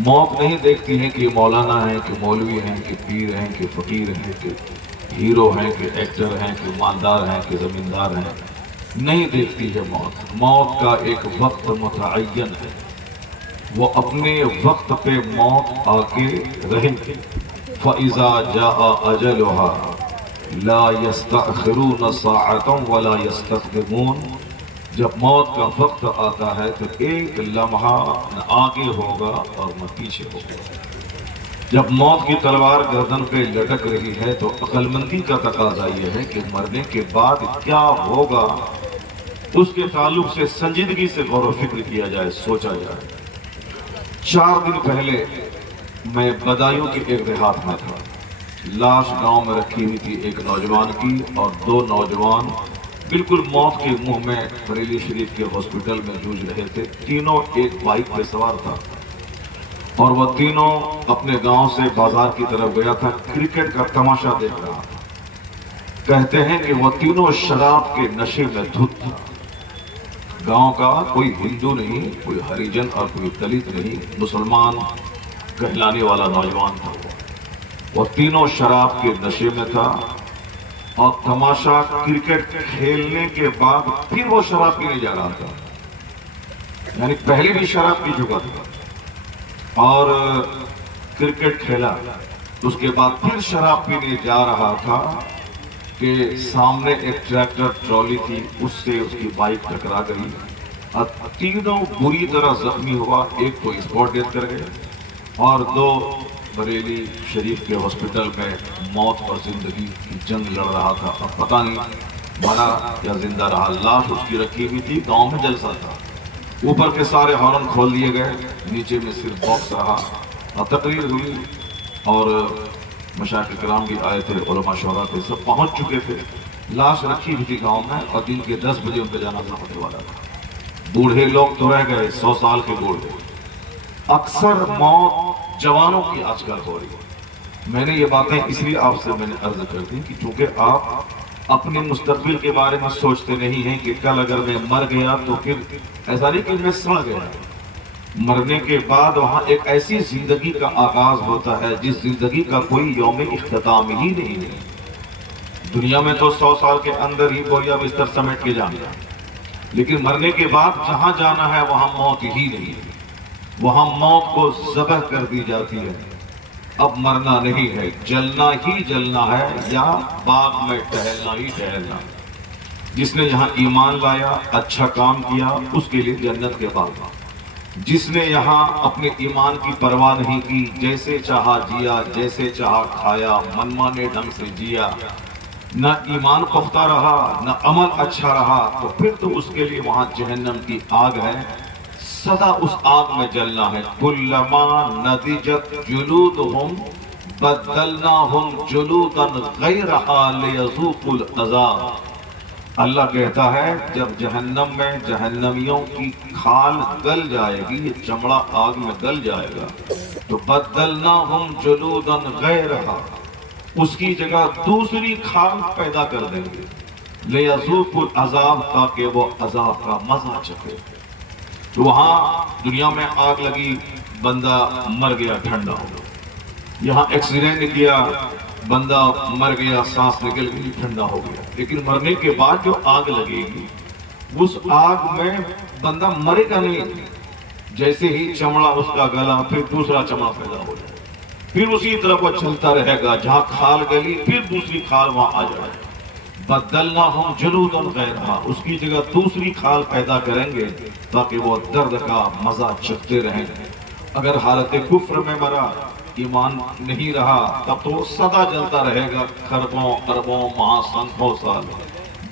موت نہیں دیکھتی ہیں کہ یہ مولانا ہیں کہ مولوی ہیں کہ پیر ہیں کہ فقیر ہیں کہ ہیرو ہیں کہ ایکٹر ہیں کہ مالدار ہیں کہ زمیندار ہیں، نہیں دیکھتی ہے موت۔ موت کا ایک وقت متعین ہے، وہ اپنے وقت پہ موت آ کے رہے گی۔ فَإِذَا جَاءَ أَجَلُهَا لَا يَسْتَأْخِرُونَ سَاعَةً وَلَا يَسْتَقْدِمُونَ۔ جب موت کا وقت آتا ہے تو ایک لمحہ نہ آگے ہوگا اور نہ پیچھے ہوگا۔ جب موت کی تلوار گردن پہ لٹک رہی ہے تو عقل مندی کا تقاضا یہ ہے کہ مرنے کے بعد کیا ہوگا اس کے تعلق سے سنجیدگی سے غور و فکر کیا جائے، سوچا جائے۔ 4 دن پہلے میں بدایوں کے ایک دیہات میں تھا۔ لاش گاؤں میں رکھی ہوئی تھی ایک نوجوان کی، اور 2 نوجوان بالکل موت کے منہ میں بریلی شریف کے ہاسپٹل میں جوجھ رہے تھے۔ تینوں ایک بائک پہ سوار تھا، اور وہ تینوں اپنے گاؤں سے بازار کی طرف گیا تھا، کرکٹ کا تماشا دیکھ رہا تھا۔ کہتے ہیں کہ وہ تینوں شراب کے نشے میں دھت تھا۔ گاؤں کا کوئی ہندو نہیں، کوئی ہریجن اور کوئی دلت نہیں، مسلمان کہلانے والا نوجوان تھا۔ وہ تینوں شراب کے نشے میں تھا، اور تماشا کرکٹ کھیلنے کے بعد پھر وہ شراب پینے جا رہا تھا، یعنی پہلے بھی شراب پی چکا تھا اور کرکٹ کھیلا، اس کے بعد پھر شراب پینے جا رہا تھا کہ سامنے ایک ٹریکٹر ٹرالی تھی، اس سے اس کی بائک ٹکرا گئی اور تینوں بری طرح زخمی ہوا۔ ایک تو اسپاٹ ڈیتھ کر گئے اور 2 بریلی شریف کے ہاسپٹل میں موت اور زندگی کی جنگ لڑ رہا تھا۔ اب پتہ نہیں مرا یا زندہ رہا۔ لاش اس کی رکھی ہوئی تھی، گاؤں میں جلسہ تھا، اوپر کے سارے ہارن کھول دیے گئے، نیچے میں صرف باکس رہا، اور تقریر ہوئی اور مشائخ کرام بھی آئے تھے، علماء شہرا تھے، سب پہنچ چکے تھے۔ لاش رکھی ہوئی تھی گاؤں میں، اور دن کے 10 بجے ان کا جنازہ ہونے والا تھا۔ بوڑھے لوگ تو رہ گئے، 100 سال کے بوڑھے۔ اکثر موت جوانوں کی آج کل ہو رہی ہے۔ میں نے یہ باتیں اس لیے آپ سے میں نے عرض کر دی کہ چونکہ آپ اپنے مستقبل کے بارے میں سوچتے نہیں ہیں کہ کل اگر میں مر گیا تو پھر ایسا نہیں کہ میں سڑ گیا۔ مرنے کے بعد وہاں ایک ایسی زندگی کا آغاز ہوتا ہے جس زندگی کا کوئی یوم اختتام ہی نہیں ہے۔ دنیا میں تو 100 سال کے اندر ہی بوریا بستر سمیٹ کے جانا، لیکن مرنے کے بعد جہاں جانا ہے وہاں موت ہی نہیں ہے، وہاں موت کو ذبح کر دی جاتی ہے۔ اب مرنا نہیں ہے، جلنا ہی جلنا ہے، یا باغ میں ٹہلنا ہی ٹہلنا۔ جس نے یہاں ایمان لایا، اچھا کام کیا، اس کے لیے جنت کے باغ۔ جس نے یہاں اپنے ایمان کی پرواہ نہیں کی، جیسے چاہا جیا، جیسے چاہا کھایا، منمانے ڈھنگ سے جیا، نہ ایمان پختہ رہا نہ عمل اچھا رہا، تو پھر تو اس کے لیے وہاں جہنم کی آگ ہے، سدا اس آگ میں جلنا ہے۔ کلما نضجت جلودہم بدلناہم جلودا غیرہا لیذوقوا العذاب۔ اللہ کہتا ہے جب جہنم میں جہنمیوں کی کھال گل جائے گی، یہ چمڑا آگ میں گل جائے گا، تو بدلناہم جلودا غیرہا، اس کی جگہ دوسری کھال پیدا کر دیں گے، لیذوقوا العذاب، تاکہ وہ عذاب کا مزہ چکھے۔ تو وہاں دنیا میں آگ لگی، بندہ مر گیا، ٹھنڈا ہو گیا۔ یہاں ایکسیڈنٹ کیا، بندہ مر گیا، سانس نکل گئی، ٹھنڈا ہو گیا۔ لیکن مرنے کے بعد جو آگ لگے گی، اس آگ میں بندہ مرے گا نہیں، جیسے ہی چمڑا اس کا گلا، پھر دوسرا چمڑا پیدا ہو جائے، پھر اسی طرح وہ چلتا رہے گا، جہاں کھال گلی پھر دوسری کھال وہاں آ جائے گا۔ بدلناہم جلودا غیرہا، اس کی جگہ دوسری کھال پیدا کریں گے تاکہ وہ درد کا مزہ چکھتے رہیں۔ اگر حالت کفر میں مرا، ایمان نہیں رہا، تب تو وہ سدا جلتا رہے گا، خربوں اربوں ماہ سنکھوں سال۔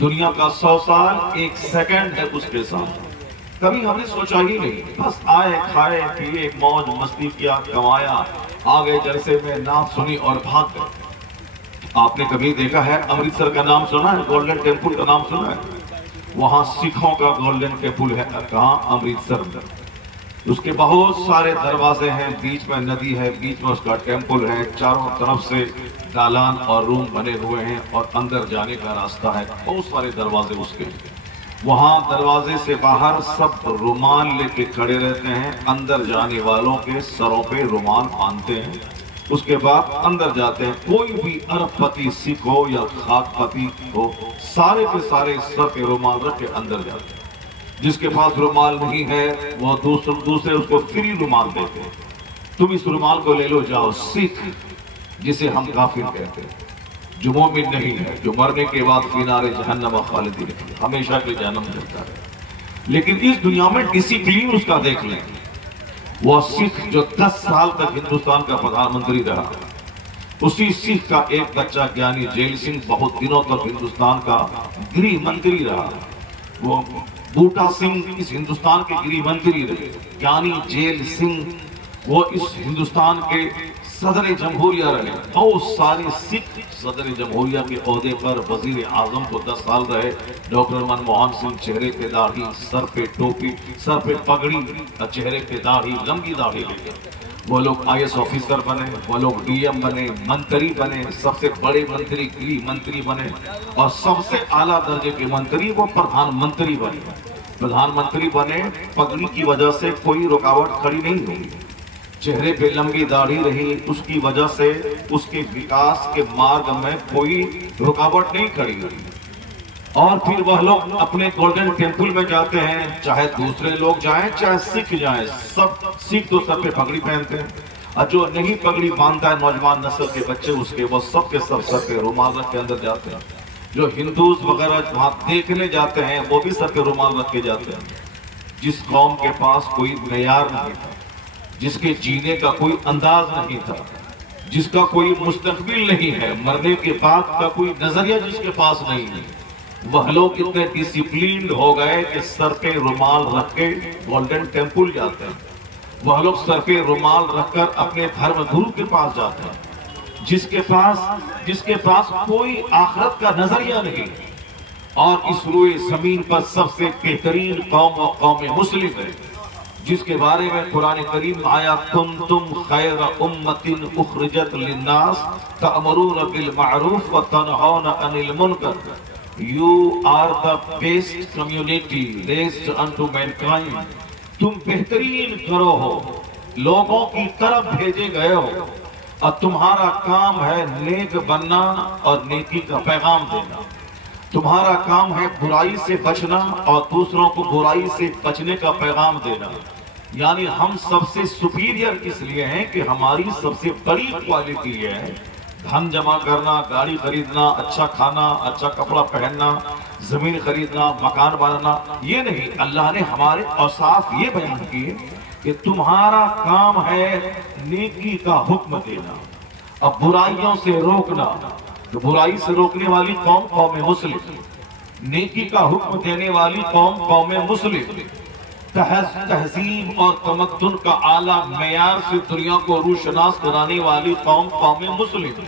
دنیا کا 100 سال 1 سیکنڈ ہے اس کے ساتھ۔ کبھی ہم نے سوچا ہی نہیں، بس آئے کھائے پیے موج مستی کیا، کمایا، آگے جلسے میں نعت سنی اور بھاگ گئے۔ آپ نے کبھی دیکھا ہے امرتسر کا نام سنا ہے؟ گولڈن ٹیمپل کا نام سنا ہے؟ وہاں سکھوں کا گولڈن ٹیمپل ہے، کہاں؟ امرتسر میں۔ اس کے بہت سارے دروازے ہیں، بیچ میں ندی ہے، بیچ میں اس کا ٹیمپل ہے، چاروں طرف سے دالان اور روم بنے ہوئے ہیں، اور اندر جانے کا راستہ ہے، بہت سارے دروازے اس کے ہیں۔ وہاں دروازے سے باہر سب رومال لے کے کھڑے رہتے ہیں، اندر جانے والوں کے سروں پہ رومال باندھتے ہیں، اس کے بعد اندر جاتے ہیں۔ کوئی بھی ارب پتی سکھ ہو یا خاک پتی ہو، سارے کے سارے سر پہ رومال رکھ کے اندر جاتے ہیں۔ جس کے پاس رومال نہیں ہے وہ دوسرے اس کو فری رومال دیتے ہیں، تم اس رومال کو لے لو جاؤ۔ سکھ جسے ہم کافر کہتے ہیں، جو مومن نہیں ہے، جو مرنے کے بعد فی نار جہنم خالدین فیہا، ہمیشہ کے جہنم جلتا ہے۔ لیکن اس دنیا میں ڈسپلین اس کا دیکھ لیں، وہ سکھ جو 10 سال تک ہندوستان کا پردھان منتری رہا، اسی سکھ کا ایک بچہ گیانی جیل سنگھ بہت دنوں تک ہندوستان کا گریہ منتری رہا۔ وہ بوٹا سنگھ اس ہندوستان کے گریہ منتری رہے، گیانی جیل سنگھ وہ اس ہندوستان کے صدر جمہوریہ رہے۔ بہت سارے سکھ صدر جمہوریہ کے عہدے پر، وزیر اعظم کو 10 سال رہے۔ ڈاکٹر منموہن سنگھ چہرے پہ داڑھی، سر پہ ٹوپی، سر پہ پگڑی، چہرے پہ داڑھی، لمبی داڑھی لے کے وہ لوگ IAS آفیسر بنے، وہ لوگ DM بنے، منتری بنے، سب سے بڑے منتری گریہ منتری بنے، اور سب سے اعلیٰ درجے کے منتری وہ پردھان منتری بنے۔ پردھان منتری بنے، پگڑی کی وجہ سے کوئی رکاوٹ کھڑی نہیں ہوئی، چہرے پہ لمبی داڑھی رہی، اس کی وجہ سے اس کے وکاس کے مارگ میں کوئی رکاوٹ نہیں کھڑی ہوئی۔ اور پھر وہ لوگ اپنے گولڈن ٹیمپل میں جاتے ہیں، چاہے دوسرے لوگ جائیں چاہے سکھ جائیں، سب سکھ تو سر پہ پگڑی پہنتے ہیں، اور جو نہیں پگڑی باندھتا ہے نوجوان نسل کے بچے اس کے، وہ سب کے سب سر پہ رومال رکھ کے اندر جاتے ہیں۔ جو ہندوز وغیرہ وہاں دیکھنے جاتے ہیں وہ بھی سر پہ رومال رکھ کے جاتے ہیں۔ جس قوم کے پاس کوئی معیار نہیں تھا، جس کے جینے کا کوئی انداز نہیں تھا، جس کا کوئی مستقبل نہیں ہے، مرنے کے بعد کا کوئی نظریہ جس کے پاس نہیں ہے، وہ لوگ اتنے ڈسپلینڈ ہو گئے کہ سر پہ رومال رکھ کے گولڈن ٹیمپل جاتے ہیں۔ وہ لوگ سر پہ رومال رکھ کر اپنے دھرم گرو کے پاس جاتے ہیں، جس کے پاس کوئی آخرت کا نظریہ نہیں۔ اور اس روئے زمین پر سب سے بہترین قوم و قوم مسلم ہے، جس کے بارے میں قرآن کریم آیا کنتم خیر امت اخرجت للناس تأمرون بالمعروف وتنہون عن المنکر۔ You are the best community raised unto mankind۔ تم بہترین گروہ ہو، لوگوں کی طرف بھیجے گئے ہو، اور تمہارا کام ہے نیک بننا اور نیکی کا پیغام دینا۔ تمہارا کام ہے برائی سے بچنا اور دوسروں کو برائی سے بچنے کا پیغام دینا۔ یعنی ہم سب سے سپیریئر اس لیے ہیں کہ ہماری سب سے بڑی کوالٹی یہ ہے، دھن جمع کرنا، گاڑی خریدنا، اچھا کھانا، اچھا کپڑا پہننا، زمین خریدنا، مکان بنانا، یہ نہیں۔ اللہ نے ہمارے اوصاف یہ بیان کیے کہ تمہارا کام ہے نیکی کا حکم دینا اور برائیوں سے روکنا۔ تو برائی سے روکنے والی قوم قوم مسلم، نیکی کا حکم دینے والی قوم قوم مسلم، تہذیب اور تمدن کا اعلیٰ معیار سے دنیا کو روشناس کرانے والی قوم قوم مسلم۔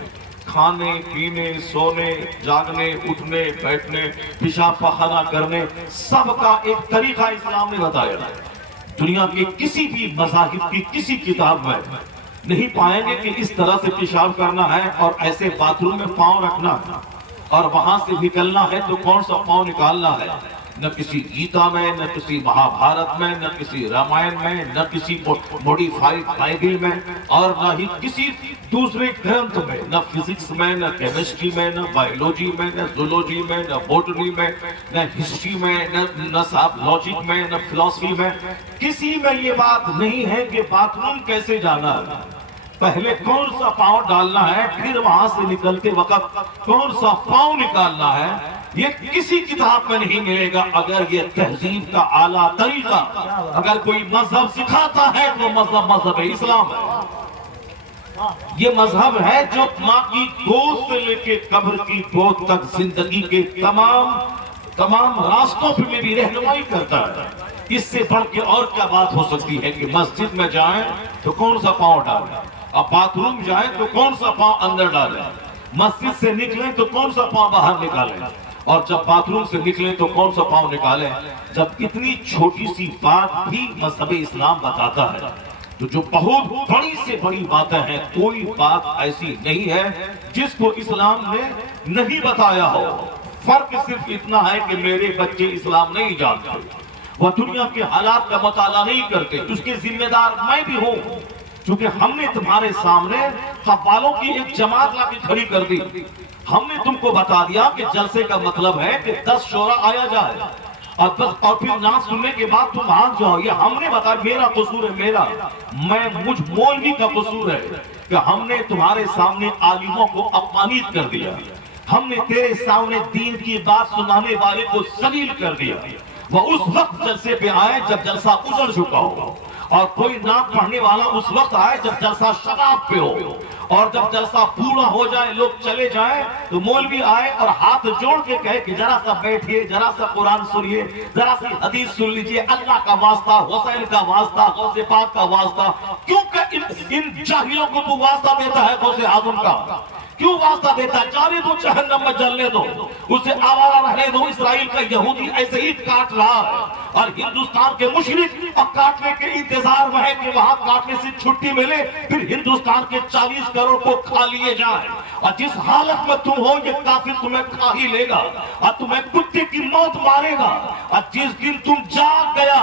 کھانے پینے، سونے، جاگنے، اٹھنے، بیٹھنے، پیشاب پخانہ کرنے، سب کا ایک طریقہ اسلام نے بتایا ہے۔ دنیا کے کسی بھی مذاہب کی کسی کتاب میں نہیں پائیں گے کہ اس طرح سے پیشاب کرنا ہے اور ایسے باتھ روم میں پاؤں رکھنا ہے، اور وہاں سے نکلنا ہے تو کون سا پاؤں نکالنا ہے۔ نہ کسی گیتا میں، نہ کسی مہا بھارت میں، نہ کسی رامائن میں، نہ کسی موڈیفائیڈ بائبل میں، اور نہ ہی کسی دوسرے گرنتھ میں، نہ فزکس میں، نہ کیمسٹری میں، نہ بایولوجی میں، نہ زولوجی میں، نہ بوٹنی میں، نہ ہسٹری میں، نہ لاجک میں، نہ فلسفی میں، کسی میں یہ بات نہیں ہے کہ باتھ روم کیسے جانا ہے، پہلے کون سا پاؤں ڈالنا ہے، پھر وہاں سے نکلتے وقت کون سا پاؤں نکالنا ہے، یہ کسی کتاب میں نہیں ملے گا۔ اگر یہ تہذیب کا اعلیٰ طریقہ اگر کوئی مذہب سکھاتا ہے تو مذہب اسلام ہے۔ یہ مذہب ہے جو ماں کی گود سے لے کے قبر کی گود تک زندگی کے تمام راستوں پہ میری رہنمائی کرتا ہے۔ اس سے بڑھ کے اور کیا بات ہو سکتی ہے کہ مسجد میں جائیں تو کون سا پاؤں ڈالیں، اب باتھ روم جائیں تو کون سا پاؤں اندر ڈالیں، مسجد سے نکلیں تو کون سا پاؤں باہر نکالیں، اور جب باتھ روم سے نکلیں تو کون سا پاؤں نکالیں۔ جب اتنی چھوٹی سی بات بھی مذہب اسلام بتاتا ہے تو جو بہت بڑی سے بڑی باتیں ہیں، کوئی بات ایسی نہیں ہے جس کو اسلام نے نہیں بتایا ہو۔ فرق صرف اتنا ہے کہ میرے بچے اسلام نہیں جانتے، وہ دنیا کے حالات کا مطالعہ نہیں کرتے، اس کے ذمہ دار میں بھی ہوں، چونکہ ہم نے تمہارے سامنے قوالوں کی ایک جماعت لا کے کھڑی کر دی۔ ہم نے تم کو بتا دیا کہ جلسے کا مطلب ہے کہ 10 شورا آیا جائے اور پھر نعت سننے کے بعد تم آگ جاؤ۔ یہ ہم نے بتا، میرا قصور ہے، میرا، مجھ مولوی کا قصور ہے کہ ہم نے تمہارے سامنے عالموں کو اپمانت کر دیا، ہم نے تیرے سامنے دین کی بات سنانے والے کو ذلیل کر دیا۔ وہ اس وقت جلسے پہ آئے جب جلسہ اجڑ چکا ہو، اور کوئی نعت پڑھنے والا اس وقت آئے جب جلسہ شباب پہ ہو، اور جب جلسہ پورا ہو جائے لوگ چلے جائیں تو مولوی آئے اور ہاتھ جوڑ کے کہے کہ ذرا سا بیٹھیے، ذرا سا قرآن سنیے، ذرا سی حدیث سن لیجئے، اللہ کا واسطہ، حسین کا واسطہ، غوث پاک کا واسطہ۔ کیونکہ ان جاہلوں کو تو واسطہ دیتا ہے غوث اعظم کا، کیوں واسطہ دیتا ہے؟ جانے دو، جہنم میں جلنے دو، اسے آوارہ رہنے دو۔ اسرائیل کا یہودی ایسے ہی کاٹ رہا ہے، اور ہندوستان کے مشرک اب کاٹنے کے انتظار میں ہے کہ وہاں کاٹنے سے چھٹی ملے، پھر ہندوستان کے 40 کروڑ کو کھا لیے جائیں۔ اور جس حالت میں تم ہو یہ کافر تمہیں کھا ہی لے گا، اور تمہیں کتے کی موت مارے گا۔ اور جس دن تم جاگ گیا،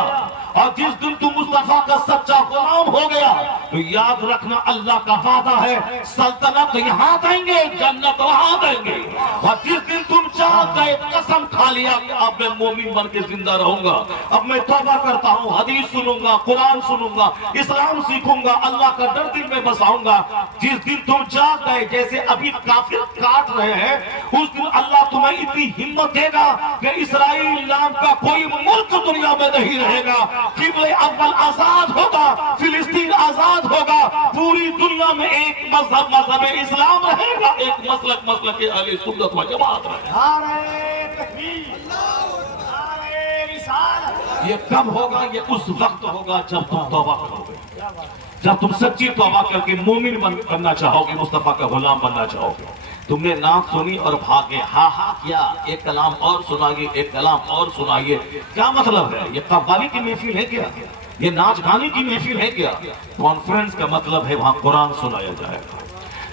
اور جس دن تم مصطفیٰ کا سچا غلام ہو گیا، تو یاد رکھنا اللہ کا وعدہ ہے، سلطنت یہاں دیں گے، جنت وہاں دیں گے۔ اور جس دن تم جاگ گئے، قسم کھا لیا کہ اب میں مومن بن کے زندہ رہوں گا، اب میں توبہ کرتا ہوں، حدیث سنوں گا، قرآن سنوں گا، اسلام سیکھوں گا، اللہ کا ڈر دل میں بساؤں گا۔ جس دن تم جاگ گئے، جیسے ابھی کافر کاٹ رہے ہیں، اس دن اللہ تمہیں اتنی ہمت دے گا کہ اسرائیل نام کا کوئی ملک دنیا میں نہیں رہے گا، قبلہ اول آزاد ہوگا، فلسطین آزاد ہوگا، پوری دنیا میں ایک مذہب اسلام رہے گا، ایک مسلک اہل سنت و جماعت رہے گا۔ نعرہ تکبیر، نعرہ رسالت۔ یہ کب ہوگا؟ یہ اس وقت ہوگا جب تم توبہ کرو گے، جب تم سچی توبہ کر کے مومن بننا چاہو گے، مصطفیٰ کا غلام بننا چاہو گے۔ تم نے نعت سنی اور بھاگے، ہاں ہاں کیا، ایک کلام اور سنائیے، ایک کلام اور سنائیے، کیا مطلب ہے؟ یہ قوالی کی محفل ہے کیا؟ یہ ناچ گانے کی محفل ہے کیا؟ کانفرنس کا مطلب ہے وہاں قرآن سنایا جائے گا،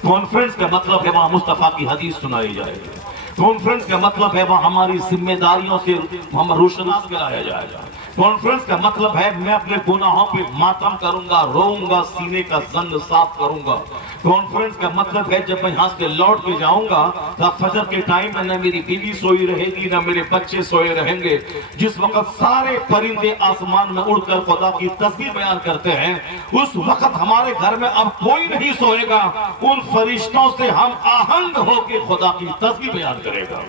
کانفرنس کا مطلب ہے وہاں مصطفیٰ کی حدیث سنائی جائے گی، کانفرنس کا مطلب ہے وہاں ہماری ذمہ داریوں سے ہم روشناس کرایا جائے گا، کانفرنس کا مطلب ہے میں اپنے گناہوں پہ ماتم کروں گا، روؤں گا، سینے کا زنگ صاف کروں گا۔ کانفرنس کا مطلب ہے جب میں یہاں سے لوٹ کے جاؤں گا تو فجر کے ٹائم میں نہ میری بیوی سوئی رہے گی، نہ میرے بچے سوئے رہیں گے۔ جس وقت سارے پرندے آسمان میں اڑ کر خدا کی تسبیح بیان کرتے ہیں، اس وقت ہمارے گھر میں اب کوئی نہیں سوئے گا، ان فرشتوں سے ہم آہنگ ہو کے خدا کی تسبیح بیان کرے گا۔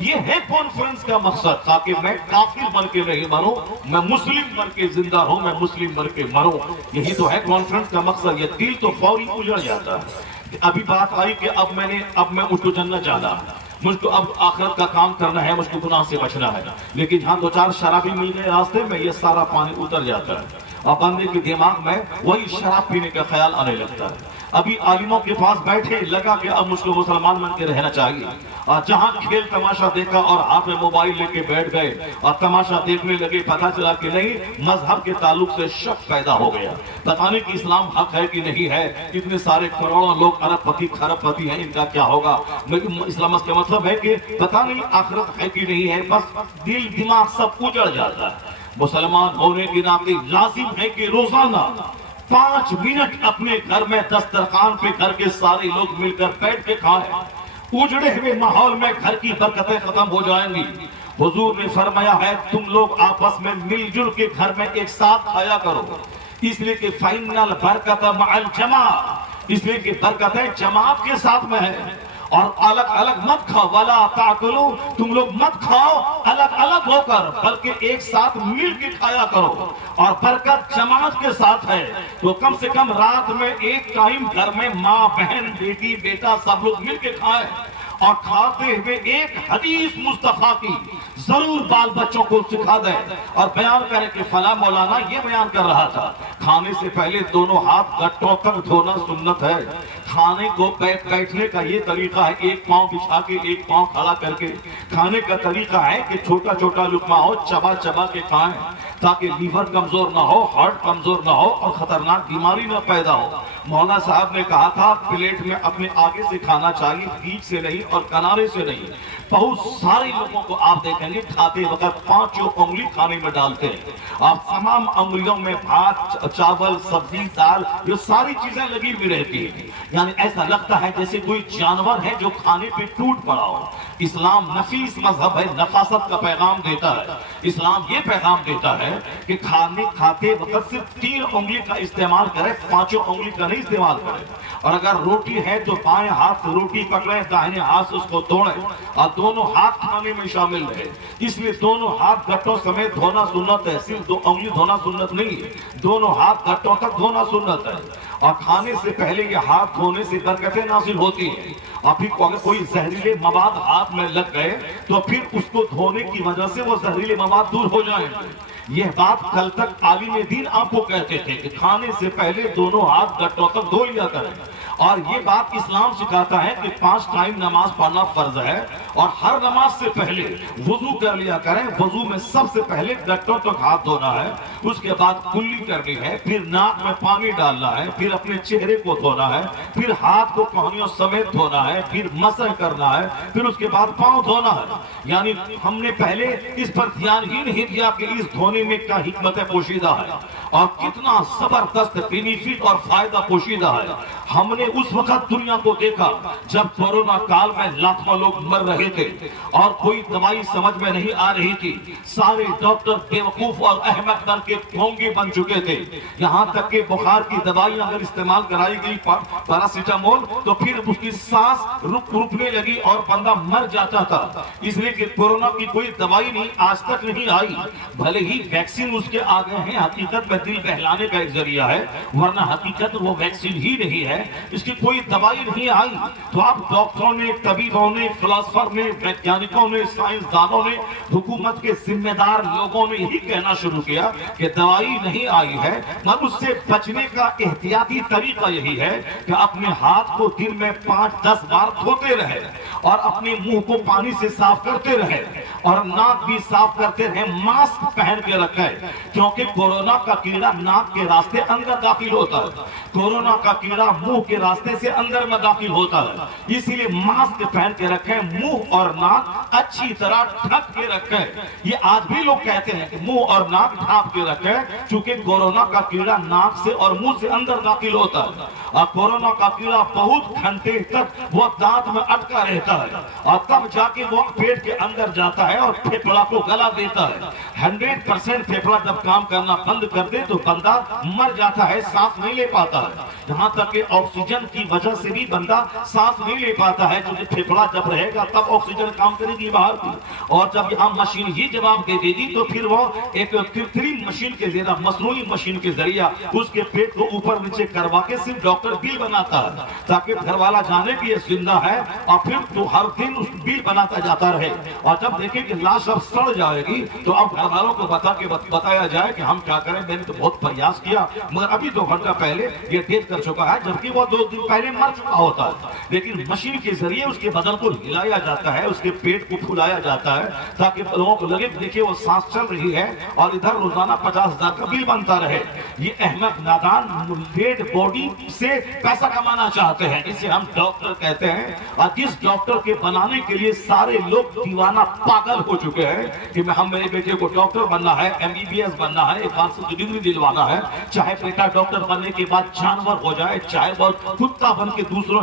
یہ ہے کانفرنس کا مقصد، تاکہ میں کافر بن کے نہیں مروں، میں مسلم بن کے زندہ ہوں، میں مسلم بن کے مروں۔ یہی تو ہے کانفرنس کا مقصد۔ یہ دل تو فوری اجڑ جاتا ہے۔ ابھی بات آئی کہ اب میں مجھ کو جنت جانا ہے، مجھ کو اب آخرت کا کام کرنا ہے، مجھ کو گناہ سے بچنا ہے، لیکن جہاں 2-4 شرابی مل گئے راستے میں، یہ سارا پانی اتر جاتا ہے اور بندے کے دماغ میں وہی شراب پینے کا خیال آنے لگتا ہے۔ ابھی عالموں کے پاس بیٹھے لگا کہ اب مجھ کو مسلمان بن کے رہنا چاہیے، اور جہاں کھیل تماشا دیکھا اور ہاتھ میں موبائل لے کے بیٹھ گئے اور تماشا دیکھنے لگے، پتہ چلا کہ نہیں، مذہب کے تعلق سے شک پیدا ہو گیا، پتہ نہیں کہ اسلام حق ہے کہ نہیں ہے، اتنے سارے کروڑوں لوگ ارب پتی کھرب پتی ہیں، ان کا کیا ہوگا؟ اسلام کا مطلب ہے کہ پتہ نہیں آخرت ہے کہ نہیں ہے، بس دل دماغ سب اجڑ جاتا ہے۔ مسلمان ہونے کے ناطے لازم ہے کہ روزانہ 5 منٹ اپنے گھر میں دسترخوان پہ گھر کے سارے لوگ مل کر بیٹھ کے کھائیں۔ اجڑے ہوئے ماحول میں گھر کی برکتیں ختم ہو جائیں گی۔ حضور نے فرمایا ہے تم لوگ آپس میں مل جل کے گھر میں ایک ساتھ کھایا کرو، اس لیے کہ فَإِنَّ الْبَرْكَةَ مَعَ الْجَمَاعَةِ، اس لیے کہ برکتیں جماعت کے ساتھ میں ہے۔ اور الگ الگ مت کھاؤ، وَلَا تَأْكُلُوا، تم لوگ مت کھاؤ الگ الگ ہو کر، بلکہ ایک ساتھ مل کے کھایا کرو۔ اور برکت جماعت کے ساتھ ہے، تو کم سے کم رات میں ایک ٹائم گھر میں ماں بہن بیٹی بیٹا سب لوگ مل کے کھائیں، اور کھاتے ہوئے ایک حدیث مصطفیٰ کی ضرور بال بچوں کو سکھا دیں اور بیان کریں کہ فلاں مولانا یہ بیان کر رہا تھا، کھانے سے پہلے دونوں ہاتھ گٹوں تک دھونا سنت ہے۔ کھانے کو بیٹھنے کا یہ طریقہ ہے، ایک پاؤں بچھا کے ایک پاؤں کھڑا کر کے۔ کھانے کا طریقہ ہے کہ چھوٹا چھوٹا لقمہ ہو، چبا چبا کے کھائیں، تاکہ لیور کمزور نہ ہو، ہارٹ کمزور نہ ہو اور خطرناک بیماری نہ پیدا ہو۔ مولانا صاحب نے کہا تھا پلیٹ میں اپنے آگے سے کھانا چاہیے، بیچ سے نہیں اور کنارے سے نہیں۔ بہت سارے لوگوں کو آپ دیکھیں گے کھاتے وقت 5 انگلی کھانے میں ڈالتے ہیں اور تمام انگلیوں میں بھات، چاول، سبزی، دال، یہ ساری چیزیں لگی ہوئی رہتی ہیں، یعنی ایسا لگتا ہے جیسے کوئی جانور ہے جو کھانے پہ ٹوٹ پڑا ہو۔ اسلام نفیس مذہب ہے، نفاست کا پیغام دیتا ہے۔ اسلام یہ پیغام دیتا ہے کہ کھاتے وقت صرف 3 انگلی کا استعمال کرے، 5 انگلی کا نہیں استعمال کرے، اور اگر روٹی ہے تو بائیں ہاتھ سے روٹی پکڑیں، داہنے ہاتھ سے اس کو توڑیں، اور دونوں ہاتھ کھانے میں شامل رہے۔ اس لیے دونوں ہاتھ گٹوں سمیت دھونا سنت ہے، صرف 2 انگلی دھونا سنت نہیں ہے، دونوں ہاتھ گٹوں تک دھونا سنت ہے۔ اور کھانے سے پہلے یہ ہاتھ دھونے سے برکتیں نازل ہوتی ہیں، اور پھر اگر کوئی زہریلے مواد ہاتھ میں لگ گئے تو پھر اس کو دھونے کی وجہ سے وہ زہریلے مواد دور ہو جائیں گے۔ یہ بات کل تک عالم دین آپ کو کہتے تھے کہ کھانے سے پہلے دونوں ہاتھ گٹوں تک دھو لیا کریں، اور یہ بات اسلام سکھاتا ہے کہ 5 ٹائم نماز پڑھنا فرض ہے، اور ہر نماز سے پہلے وضو کر لیا کریں۔ وضو میں سب سے پہلے گٹوں تک ہاتھ دھونا ہے، اس کے بعد کلی کرنی ہے، پھر ناک میں پانی ڈالنا ہے، پھر اپنے چہرے کو دھونا ہے، پھر ہاتھ کو کوہنیوں سمیت دھونا ہے، پھر مسح کرنا ہے، پھر اس کے بعد پاؤں دھونا ہے۔ یعنی ہم نے پہلے اس پر دھیان ہی نہیں دیا کہ اس دھونے میں کیا حکمت پوشیدہ ہے اور کتنا زبردست بینیفٹ اور فائدہ پوشیدہ ہے۔ ہم نے اس وقت دنیا کو دیکھا جب کورونا کال میں لاکھوں لوگ مر رہے تھے اور کوئی دوائی سمجھ میں نہیں آ رہی تھی، سارے ڈاکٹر بیوقوف اور احمق در کے ڈھونگے بن چکے تھے، یہاں تک کہ بخار کی دوائی اگر استعمال کرائی گئی پیراسیٹامول تو پھر اس کی سانس رکنے لگی اور بندہ مر جاتا تھا، اس لیے کہ کورونا کی کوئی دوائی نہیں آج تک نہیں آئی، بھلے ہی ویکسین اس کے آگے ہیں، حقیقت میں دل بہلانے کا ایک ذریعہ ہے، ورنہ حقیقت وہ ویکسین ہی نہیں ہے، اس کی کوئی دوائی نہیں آئی۔ تو اب ڈاکٹروں نے، طبیبوں نے، فلاسفر نے، ویگیانکوں نے، سائنسدانوں نے، حکومت کے ذمہ دار لوگوں نے یہی کہنا شروع کیا کہ دوائی نہیں آئی ہے، مگر اس سے بچنے کا احتیاطی طریقہ یہی ہے کہ اپنے ہاتھ کو دن میں 5-10 بار دھوتے رہے اور اپنے منہ کو پانی سے صاف کرتے رہے اور ناک بھی صاف کرتے رہے، ماسک پہن کے رکھے، کیونکہ کورونا کا کیڑا ناک کے راستے اندر داخل ہوتا ہے، کورونا کا کیڑا منہ کے راستے سے اندر میں داخل ہوتا ہے، اسی لیے ماسک پہن کے رکھیں، منہ اور ناک اچھی طرح ڈھک کے رکھیں۔ یہ آج بھی لوگ کہتے ہیں کہ منہ اور ناک ڈھانپ کے رکھیں، چونکہ کورونا کا کیڑا ناک سے اور منہ سے اندر داخل ہوتا ہے، اور کورونا کا کیڑا بہت گھنٹے تک وہ دانت میں اٹکا رہتا ہے اور تب جا کے وہ پیٹ کے اندر جاتا ہے اور پھیپھڑا کو گلا دیتا ہے۔ 100% پھیپھڑا جب کام کرنا بند کر دے تو بندہ مر جاتا ہے، سانس نہیں لے پاتا ہے، یہاں تک کہ آکسیجن کی وجہ سے بھی بندہ سانس نہیں لے پاتا ہے، کیونکہ پھیپھڑا جب رہے گا تب آکسیجن کام کرے گی باہر کی، اور جب یہاں مشین ہی جواب دے دے گی تو پھر وہ ایک کرترم مشین کے ذریعہ، مصنوعی مشین کے ذریعہ اس کے پیٹ کو اوپر نیچے کروا کے صرف ڈاکٹر بل بناتا ہے تاکہ گھر والا جانے کہ یہ زندہ ہے، اور پھر تو ہر دن اس بل بناتا جاتا رہے، اور جب دیکھیں کہ لاش اب سڑ جائے گی تو اب گھر والوں کو بتایا جائے کہ ہم کیا کریں، میں نے تو بہت پریاس کیا مگر ابھی 2 گھنٹہ پہلے یہ ڈیتھ کر چکا ہے، جبکہ وہ 2 دن پہلے مر چکا ہوتا ہے، لیکن مشین کے ذریعے اس کے بدن کو ہلایا جاتا ہے، اس کے پیٹ کو پھلایا جاتا ہے تاکہ لوگوں کو لگے دیکھیں وہ سانس چل رہی ہے، اور ادھر روزانہ 50,000 کا بل بنتا رہے۔ یہ احمق نادان ڈیڈ باڈی سے پیسہ کمانا چاہتے ہیں، اسے ہم ڈاکٹر کہتے ہیں، اور جس ڈاکٹر کے بنانے کے لیے سارے لوگ دیوانہ پاگل ہو چکے ہیں کہ ہم میرے بیٹے کو ڈاکٹر بننا ہے، MBBS بننا ہے، ایک بات سے ڈگری دلوانا ہے، چاہے بیٹا ڈاکٹر بننے کے بعد جانور ہو جائے، چاہے وہ کتا بن کے دوسروں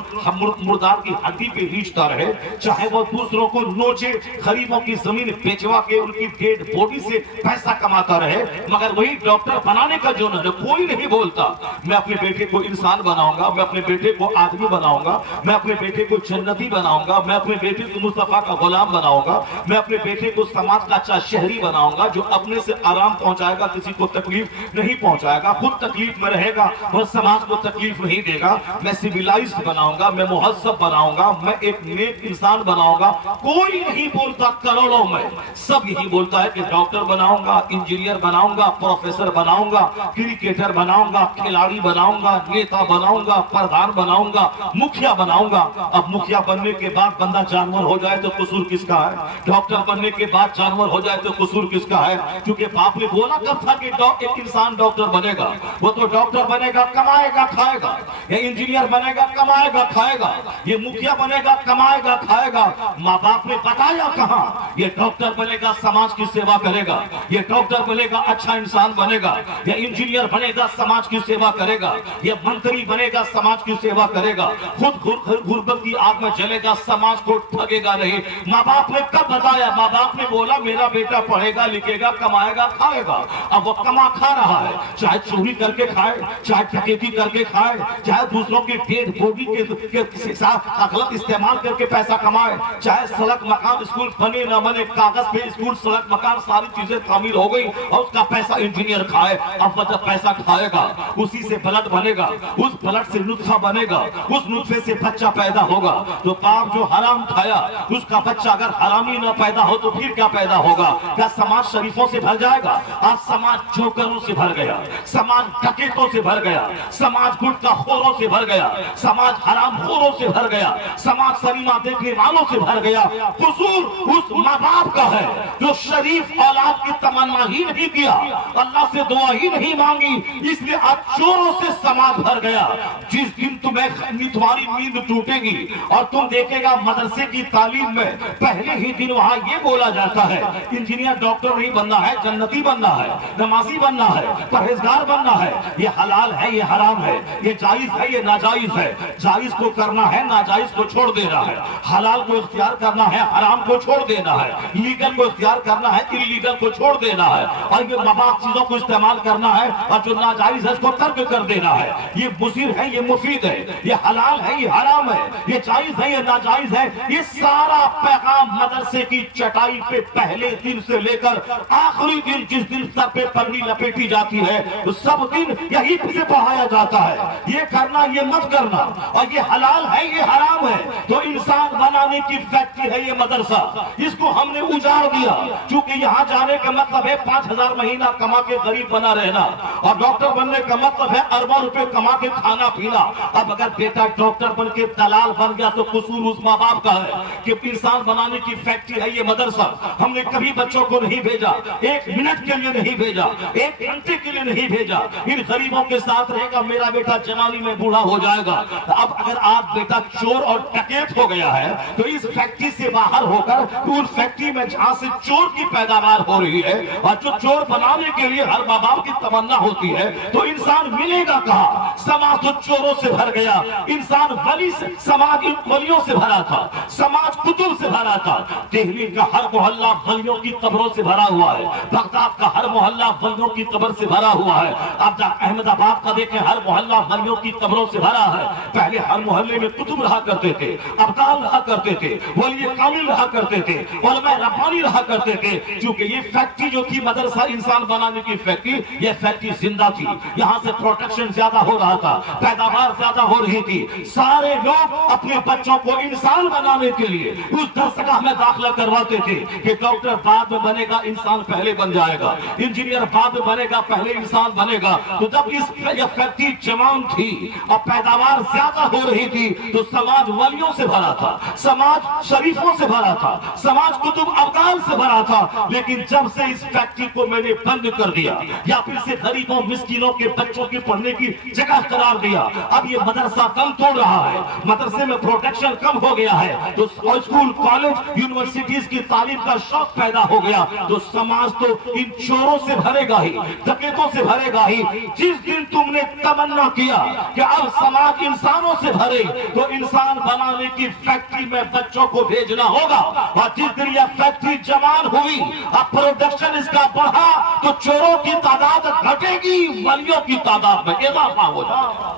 مردار کی ہڈی پہ ریچھتا رہے، چاہے وہ دوسروں کو نوچے، غریبوں کی زمین بیچوا کے ان کی ڈیڈ باڈی سے پیسہ کماتا رہے، مگر وہی ڈاکٹر بنانے کا جو نہ کوئی نہیں بولتا میں اپنے بیٹے کو انسان بناؤں گا، میں اپنے بیٹے کو آدمی بناؤں گا، میں اپنے بیٹے کو جنتی بناؤں گا، میں اپنے بیٹے کو مصطفیٰ کا غلام بناؤں گا، میں اپنے بیٹے کو سماج کا اچھا شہری بناؤں گا جو اپنے سے آرام پہنچائے گا، کسی کو تکلیف نہیں پہنچائے گا، خود تکلیف میں رہے گا اور سماج کو تکلیف نہیں دے گا، میں سیویلائزڈ بناؤں گا، میں مہذب بناؤں گا، میں ایک نیک انسان بناؤں گا۔ کوئی نہیں بولتا کروڑوں میں، سب یہی بولتا ہے کہ ڈاکٹر بناؤں گا، انجینئر بناؤں گا، پروفیسر بناؤں گا، کرکٹر بناؤں گا، کھلاڑی بناؤں گا، نیتا بناؤں گا، پردھان بناؤں گا، مکھیا بناؤں گا۔ اب مکھیا بننے کے بعد بندہ جانور ہو جائے تو قصور کس کا ہے؟ ڈاکٹر بننے کے بعد جانور ہو جائے تو قصور کس کا کا ہے، کیونکہ باپ نے بولا کب تھا کہ ایک انسان ڈاکٹر بنے گا، وہ تو ڈاکٹر بنے گا کمائے گا کھائے گا، یہ انجینئر بنے گا کمائے گا کھائے گا، یہ مکھیا بنے گا کمائے گا کھائے گا۔ ماں باپ نے بتایا کہاں، یہ ڈاکٹر بنے گا سماج کی سیوا کرے گا، یہ ڈاکٹر بنے گا اچھا انسان بنے گا، یہ انجینئر بنے گا سماج کی سیوا کرے گا، یہ منتری بنے گا سماج کی سیوا کرے گا، خود غربت کی آگ میں جلے گا، سماج کو ٹھگے گا نہیں۔ ماں باپ نے کب بتایا؟ ماں باپ نے بولا میرا بیٹا پڑھے گا لکھے گا کمائے گا کھائے گا۔ اب وہ کما کھا رہا ہے، چاہے چوری کر کے کھائے، چاہے ڈکیتی کر کے کھائے، چاہے دوسروں کے ڈیڈ باڈی کے ساتھ غلط استعمال کر کے پیسہ کمائے، چاہے سڑک مکان اسکول بنے نہ بنے، کاغذ پہ اسکول سڑک مکان ساری چیزیں تعمیر ہو گئی اور اس کا پیسہ انجینئر کھائے۔ اب وہ جب پیسہ کھائے گا اسی سے بلڈ بنے گا، اس بلڈ سے نطفہ بنے گا، اس نطفے سے بچہ پیدا ہوگا۔ تو باپ جو حرام کھایا اس کا بچہ اگر حرامی نہ پیدا ہو تو پھر کیا پیدا ہوگا؟ کیا سماج شریفوں سے بھر جائے گا؟ آج سماج جوکروں سے بھر گیا، سماج ڈکیتوں سے بھر گیا، سماج گٹکا خوروں سے بھر گیا، سماج حرام خوروں سے بھر گیا، سماج سنیما دیکھنے والوں سے بھر گیا۔ قصور اس ماں باپ کا ہے جو شریف اولاد کی تمنا ہی نہیں کیا، اللہ سے دعا ہی نہیں مانگی، اس لیے آج چوروں سے سماج بھر گیا۔ جس دن تمہیں تمہاری نیند ٹوٹے گی اور تم دیکھے گا مدرسے کی تعلیم میں پہلے ہی دن وہاں یہ بولا جاتا ہے انجینئر ڈاکٹر نہیں بننا ہے، جنتی بننا ہے، نمازی بننا ہے، پرہیزگار بننا ہے، یہ حلال ہے یہ حرام ہے، یہ جائز ہے یہ ناجائز ہے، جائز کو کرنا ہے ناجائز کو چھوڑ دینا ہے، حلال کو اختیار کرنا ہے حرام کو چھوڑ دینا ہے، لیگل کو اختیار کرنا ہے انلیگل کو چھوڑ دینا ہے، اور یہ مباح چیزوں کو استعمال کرنا ہے اور جو ناجائز ہے اس کو ترک کر دینا ہے۔ یہ مضر ہے یہ مفید ہے، یہ حلال ہے یہ حرام ہے، یہ جائز ہے یہ ناجائز ہے، یہ سارا پیغام مدرسے کی چٹائی پہ پہلے دن سے لے کر آخری دن جس دن سر پہ پگڑی لپیٹی جاتی ہے سب دن یہی سے پڑھایا جاتا ہے، یہ کرنا یہ مت کرنا، اور یہ حلال ہے یہ حرام ہے۔ تو انسان بنانے کی فیکٹری ہے یہ مدرسہ، اس کو ہم نے اجاڑ دیا، چونکہ یہاں جانے کا مطلب ہے 5,000 مہینہ کما کے غریب بنا رہنا، اور ڈاکٹر بننے کا مطلب ہے اربوں روپے کما کے کھانا پینا۔ اب اگر بیٹا ڈاکٹر بن کے دلال بن گیا تو قصور اس ماں باپ کا ہے کہ انسان بنانے کی فیکٹری ہے یہ مدرسہ۔ ہم نے کبھی بچوں کو نہیں بھیجا، 1 منٹ کے لیے نہیں بھیجا، 1 گھنٹے کے لیے نہیں بھیجا، ان غریبوں کے ساتھ رہے گا، میرا بیٹا جوانی میں بوڑھا ہو جائے گا۔ اب اگر آپ بیٹا چور اور ڈکیت ہو گیا ہے تو اس فیکٹری سے باہر ہو کر اس فیکٹری میں جہاں سے چور کی پیداوار ہو رہی ہے اور جو چور بنانے کے لیے ہر ماں باپ کی تمنا ہوتی ہے تو انسان ملے گا کہاں؟ سماج تو چوروں سے بھر گیا، انسان ولی سے، سماج ولیوں سے بھرا تھا، سماج کتب سے بھرا تھا۔ دہلی کا ہر محلہ ولیوں کی قبروں سے بھرا ہوا ہے، بغداد کا ہر محلہ ولیوں کی قبر سے بھرا ہوا ہے۔ اب احمد آباد کا دیکھیں ہر محلہ ولیوں کی قبروں سے بھرا ہے۔ پہلے ہر محلے میں کتب رہا کرتے تھے، ابدال رہا کرتے تھے، ولی کامل رہا کرتے تھے، علماء ربانی رہا کرتے تھے، کیونکہ یہ فیکٹری جو تھی مدرسہ انسان بنانے کی فیکٹری، یہ فیکٹری زندہ تھی، یہاں سے پروڈکشن زیادہ ہو رہا تھا، پیداوار زیادہ ہو رہی تھی۔ سارے لوگ اپنے بچوں کو انسان بنانے کے لیے اس درسگاہ میں داخلہ کرواتے تھے کہ ڈاکٹر بعد میں بنے گا انسان پہلے بن جائے گا، انجینئر بعد میں بنے گا پہلے انسان بنے گا۔ تو جب اس فیکٹری جوان تھی اور پیداوار زیادہ ہو رہی تھی تو سماج ولیوں سے بھرا تھا، سماج شریفوں سے بھرا تھا، سماج کتب ابدال سے بھرا تھا۔ لیکن جب سے اس فیکٹری کو میں نے بند کر دیا یا پھر سے غریبوں مسکینوں کے بچوں کے پڑھنے کی جگہ قرار دیا، اب یہ مدرسہ دم توڑ رہا ہے، مدرسے میں پروڈکشن کم ہو گیا ہے، تو اسکول کالج یونیورسٹیز کی تعلیم کا شوق پیدا ہو گیا، تو سماج تو ان چوروں سے بھرے گا ہی، ڈکیتوں سے بھرے گا ہی۔ جس دن تم نے تمنا کیا کہ اب سماج انسانوں سے بھرے تو انسان بنانے کی فیکٹری میں بچوں کو بھیجنا ہوگا، اور جس دن یہ فیکٹری جوان ہوئی اب پروڈکشن اس کا بڑھا تو چوروں کی تعداد گھٹے گی، ولیوں کی تعداد میں اضافہ ہو جائے گا۔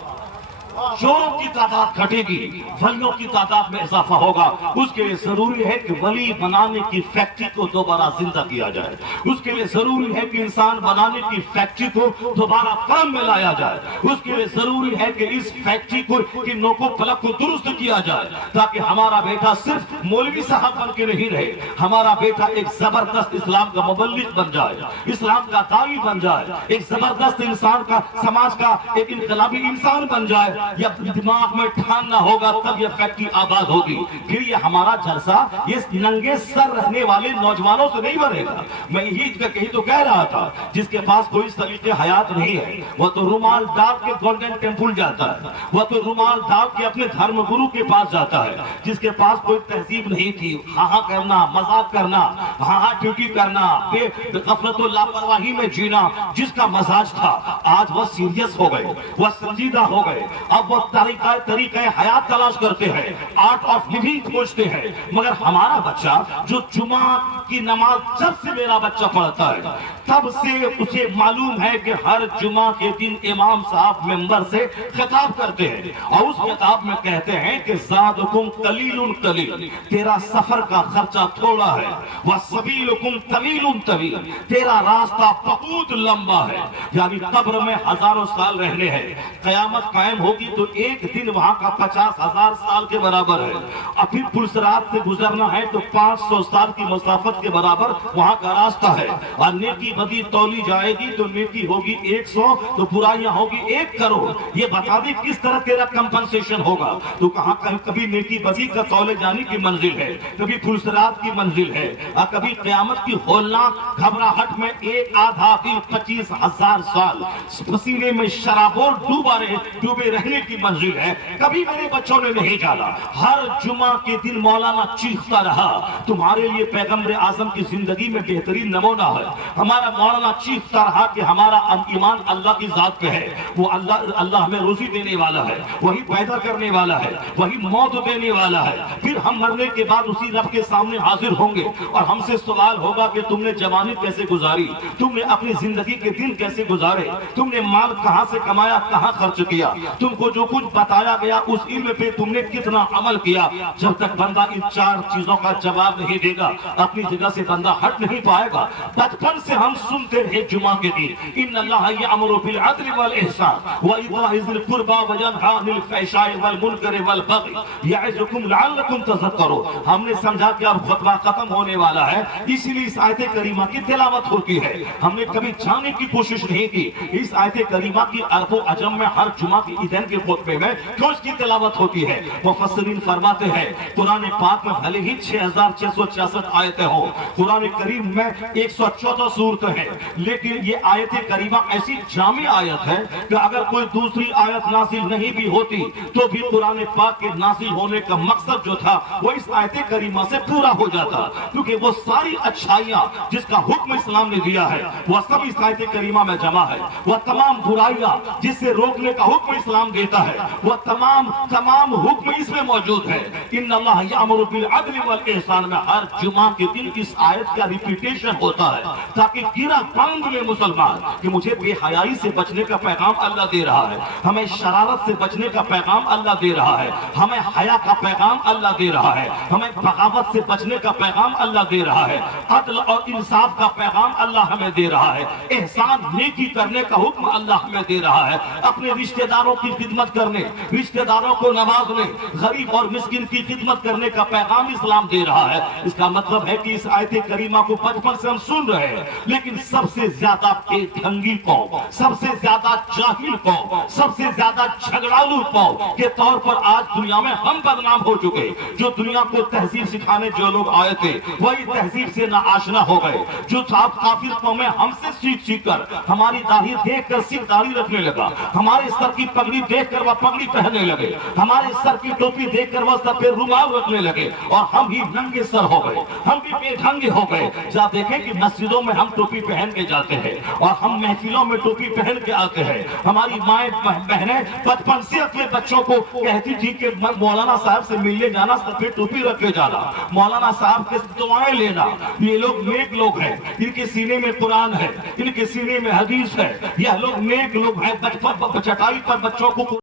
چوروں کی تعداد گھٹے گی، ولیوں کی تعداد میں اضافہ ہوگا۔ اس کے لیے ضروری ہے کہ ولی بنانے کی فیکٹری کو دوبارہ زندہ کیا جائے، اس کے لیے ضروری ہے کہ انسان بنانے کی فیکٹری کو دوبارہ کام میں لایا جائے، اس کے لیے ضروری ہے کہ اس فیکٹری کو کی نوکو پلک کو درست کیا جائے، تاکہ ہمارا بیٹا صرف مولوی صاحب بن کے نہیں رہے، ہمارا بیٹا ایک زبردست اسلام کا مبلغ بن جائے، اسلام کا داعی بن جائے، ایک زبردست انسان کا، سماج کا ایک انقلابی انسان بن جائے۔ یا دماغ میں ٹھاننا ہوگا تب یہ فیکٹری آباد ہوگی. پھر یہ ہمارا جلسہ یہ ننگے سر رہنے والے نوجوانوں سے نہیں بنے گا. میں یہی تو کہہ رہا تھا, جس کے پاس کوئی سلیقے حیات نہیں ہے وہ تو رومال ڈال کے گولڈن ٹیمپل جاتا ہے, وہ تو رومال ڈال کے اپنے دھرم گرو کے پاس جاتا ہے. جس کے پاس کوئی تہذیب نہیں تھی, ہاں کرنا, مذاق کرنا, ہاں ڈیوٹی کرنا, غفلت و لاپرواہی میں جینا, جس کا مزاج تھا آج وہ سیریس ہو گئے, وہ سنجیدہ ہو گئے. اب وہ طریقہ حیات تلاش کرتے ہیں, آرٹ آف لیونگ کھوجتے ہیں. مگر ہمارا بچہ جو جمعہ کی نماز جب سے میرا بچہ پڑھتا ہے تب سے اسے معلوم ہے کہ ہر جمعہ کے دن امام صاحب منبر سے خطاب کرتے ہیں اور اس خطاب میں کہتے ہیں کہ زادکم قلیل قلیل, تیرا سفر کا خرچہ تھوڑا ہے, وسبیلکم طویل طویل, تیرا راستہ بہت لمبا ہے. یعنی قبر میں ہزاروں سال رہنے ہیں, قیامت قائم ہوگی تو ایک دن وہاں کا 50,000 سال کے برابر ہے. ابھی پلسرات سے گزرنا ہے تو 500 سال کی مسافت کے برابر وہاں کا راستہ ہے. اور نیکی بدی تولی جائے گی تو نیکی ہوگی 100 تو برائیاں ہوگی 1 کروڑ. یہ بتا دی کس طرح تیرا کمپنسیشن ہوگا. تو کہاں کبھی نیکی بدی کا تولے جانے کی منزل ہے, کبھی پلسرات کی منزل ہے, اور کبھی قیامت کی ہولناک گھبراہٹ میں 25,000 سال پسینے میں شرابور ڈوبے رہنے کی منزل ہے. کبھی میرے بچوں نے نہیں جانا. ہر جمعہ کے دن مولانا چیختا رہا, تمہارے لیے پیغمبر اعظم کی زندگی میں بہترین نمونہ ہے. ہمارا مولانا چیختا رہا کہ ہمارا ایمان اللہ کی ذات پہ ہے, وہ اللہ ہمیں روزی دینے والا ہے, وہی پیدا کرنے والا ہے, وہی موت دینے والا ہے. پھر ہم مرنے کے بعد اسی رب کے سامنے حاضر ہوں گے اور ہم سے سوال ہوگا کہ تم نے جوانی کیسے گزاری, تم نے اپنی زندگی کے دن کیسے گزارے, تم نے مال کہاں سے کمایا, کہاں خرچ کیا, تم کو جو کچھ بتایا گیا اس علم پہ تم نے کتنا عمل کیا. جب تک بندہ ان 4 چیزوں کا جواب نہیں دے گا اپنی جگہ سے بندہ ہٹ نہیں پائے گا. بچپن سے ہم سنتے رہے جمعہ کے دن, ان اللہ یامر بالعدل والاحسان وایتاء ذی القربى وینہی عن الفحشاء والمنکر والبغی یعظکم لعلکم تذکرون. ہم نے سمجھا کہ اب خطبہ ختم ہونے والا ہے, اس لیے اس آیت کریمہ کی تلاوت ہوتی ہے. ہم نے کبھی جاننے کی کوشش نہیں کی اس آیت کریمہ کی عرب و عجم میں ہر جمعہ کی عیدین کے خطبے میں کیوں اس کی تلاوت ہوتی ہے. مفسرین فرماتے ہیں قرآن پاک میں بھلے ہی 6,666 آیتیں ہوں, قرآن کریم میں 114 سورتیں ہیں, لیکن یہ آیت کریمہ ایسی جامع آیت ہے کہ اگر کوئی دوسری آیت نازل نہیں بھی ہوتی تو بھی قرآن پاک کے نازل ہونے کا مقصد جو تھا وہ اس آیت کریمہ سے پورا ہو جاتا, کیونکہ وہ ساری اچھائیاں جس کا حکم اسلام نے دیا ہے وہ سب اس آیت کریمہ میں جمع ہے. وہ تمام برائیاں جس سے روکنے کا حکم اسلام دیتا ہے وہ تمام حکم اس میں موجود ہے. ان اللہ یامر بالعدل والاحسان میں ہر جمعہ کے دن اس آیت کا ریپیٹیشن ہوتا ہے تاکہ گرا باندھ میں مسلمان کہ مجھے بے حیائی سے بچنے کا پیغام اللہ دے رہا ہے, ہمیں شرارت سے بچنے کا پیغام اللہ دے رہا ہے, ہمیں حیا کا پیغام اللہ دے رہا ہے, ہمیں بغاوت سے بچنے کا پیغام اللہ دے رہا ہے, عدل اور انصاف کا پیغام اللہ ہمیں دے رہا ہے, احسان نیکی کرنے کا حکم اللہ ہمیں دے رہا ہے, اپنے رشتہ داروں کی خدمت کرنے, رشتہ داروں کو نوازنے, غریب اور مسکین کی خدمت کرنے کا پیغام اسلام دے رہا ہے. اس کا مطلب ہے کہ اس آیت کریمہ کو بچپن سے ہم سن رہے ہیں, لیکن سب سے زیادہ بے ڈھنگی قوم, سب سے زیادہ جاہل قوم, سب سے زیادہ جھگڑالو قوم کے طور پر آج دنیا میں ہم بدنام ہو چکے. جو دنیا کو تہذیب سکھانے جو لوگ آئے تھے وہی تہذیب سے ناآشنا ہو گئے. جو صاحب کافر قومیں ہم سے سیکھ کر ہماری داڑھی دیکھ کر سکھ داڑھی رکھنے لگا, ہمارے سر کی پگڑی دیکھ کر وہ پگڑی پہننے لگے, ہمارے سر کی ٹوپی دیکھ کر وہ سر پہ رومال رکھنے لگے, اور ہم ہی ننگے سر ہو گئے, ہم بھی بے ڈھنگے ہو گئے. جہاں دیکھیں کہ مسجدوں میں ہم ٹوپی پہن کے جاتے ہیں اور ہم محفلوں میں ٹوپی پہن کے آتے ہیں. ہماری مائیں بہنیں بچپن سے اپنے بچوں کو کہتی تھی کہ مولانا صاحب سے ملنے جانا سر پہ ٹوپی رکھ کے جانا, مولانا صاحب کے دعائیں لینا. یہ لوگ نیک لوگ ہیں, ان کے سینے میں قرآن ہے, ان کے سینے میں حدیث ہے, یہ لوگ نیک لوگ ہیں. بچپن چٹائی پر بچوں کو